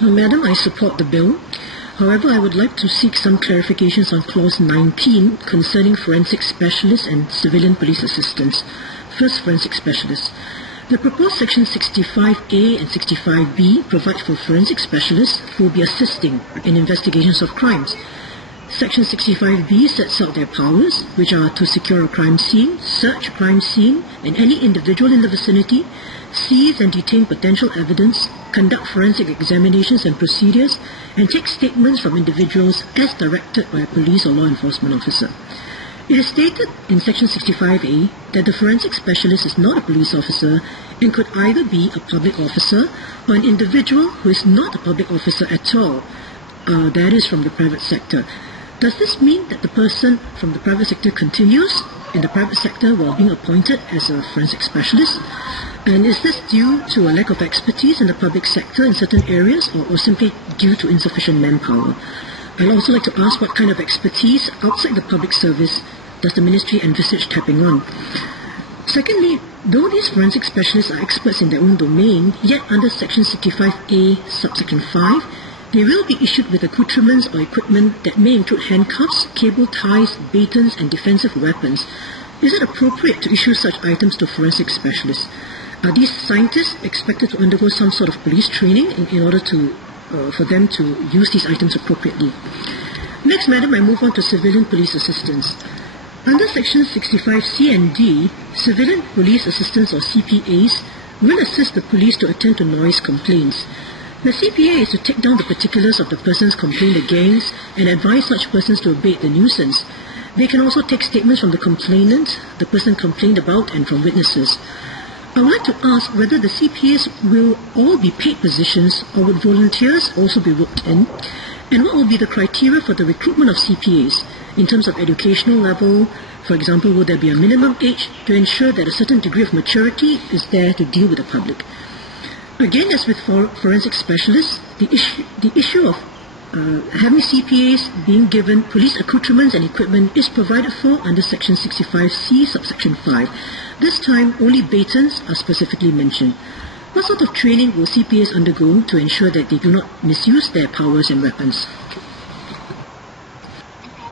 Madam, I support the bill. However, I would like to seek some clarifications on Clause 19 concerning forensic specialists and civilian police assistants. First, forensic specialists. The proposed Section 65A and 65B provide for forensic specialists who will be assisting in investigations of crimes. Section 65B sets out their powers, which are to secure a crime scene, search a crime scene, and any individual in the vicinity, seize and detain potential evidence, conduct forensic examinations and procedures, and take statements from individuals as directed by a police or law enforcement officer. It is stated in Section 65A that the forensic specialist is not a police officer and could either be a public officer or an individual who is not a public officer at all, that is from the private sector. Does this mean that the person from the private sector continues in the private sector while being appointed as a forensic specialist? And is this due to a lack of expertise in the public sector in certain areas or simply due to insufficient manpower? I'd also like to ask what kind of expertise outside the public service does the ministry envisage tapping on? Secondly, though these forensic specialists are experts in their own domain, yet under Section 65A, subsection 5, they will be issued with accoutrements or equipment that may include handcuffs, cable ties, batons, and defensive weapons. Is it appropriate to issue such items to forensic specialists? Are these scientists expected to undergo some sort of police training in order for them to use these items appropriately? Next, Madam, I move on to civilian police assistance. Under Section 65C and D, civilian police assistants or CPAs will assist the police to attend to noise complaints. The CPA is to take down the particulars of the persons complained against and advise such persons to abate the nuisance. They can also take statements from the complainant, the person complained about, and from witnesses. I would like to ask whether the CPAs will all be paid positions or would volunteers also be roped in? And what will be the criteria for the recruitment of CPAs in terms of educational level? For example, will there be a minimum age to ensure that a certain degree of maturity is there to deal with the public? Again, as with forensic specialists, the issue of having CPAs being given police accoutrements and equipment is provided for under Section 65C, subsection 5. This time, only batons are specifically mentioned. What sort of training will CPAs undergo to ensure that they do not misuse their powers and weapons?